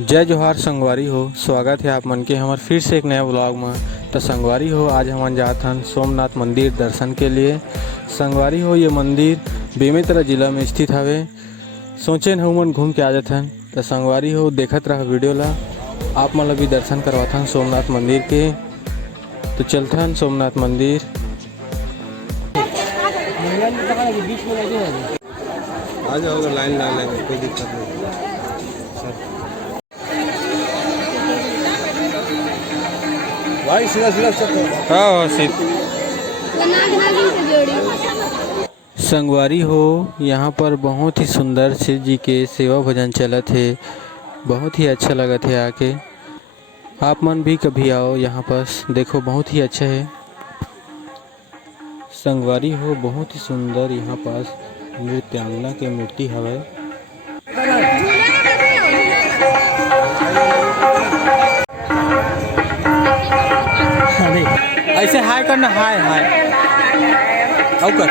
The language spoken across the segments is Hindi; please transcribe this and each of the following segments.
जय जोहार संगवारी हो। स्वागत है आप मन के हमार फिर से एक नया ब्लॉग में। तो संगवारी हो, आज हम जात हन सोमनाथ मंदिर दर्शन के लिए। संगवारी हो, ये मंदिर बेमेतरा जिला में स्थित हवे। सोचे हमन घूम के आ जाथन। तो संगवारी हो, देखत रह वीडियो ला, आप मन ला भी दर्शन करवाथन सोमनाथ मंदिर के। तो चलथन सोमनाथ मंदिर। आ जाओगे, लाइन ला लेंगे, कोई दिक्कत नहीं। भाई सीधा सीधा हाँ संगवारी हो, यहाँ पर बहुत ही सुंदर शिव जी के सेवा भजन चलत है। बहुत ही अच्छा लगत है आके। आप मन भी कभी आओ यहाँ पास, देखो बहुत ही अच्छा है। संगवारी हो, बहुत ही सुंदर यहाँ पास नृत्यांगना के मूर्ति हवे। ऐसे हाय करना, हाय हाय आओ कर।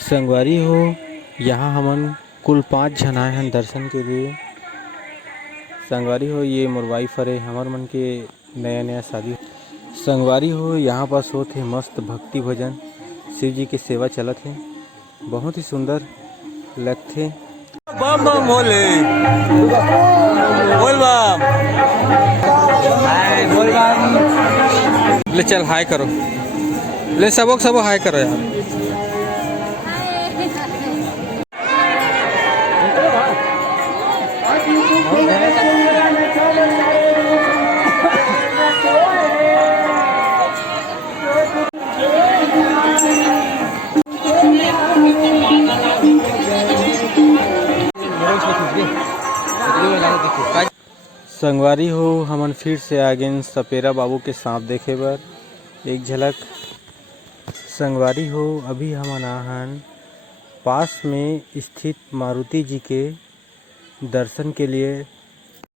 संगवारी हो, यहाँ हमन कुल 5 जन आए हैं दर्शन के लिए। संगवारी हो, ये मोर वाइफ हरे, हमार मन के नया नया शादी। संगवारी हो, यहाँ पास होत है मस्त भक्ति भजन, शिव जी के सेवा चलत है। बहुत ही सुंदर लगथे। बम बम भोले, बोल बम, बोल बम। ले चल हाय करो, ले सबो हाय करो यार। संगवारी हो, हमन फिर से आ गए सपेरा बाबू के सांप देखे बर एक झलक। संगवारी हो, अभी हमन आहन पास में स्थित मारुति जी के दर्शन के लिए।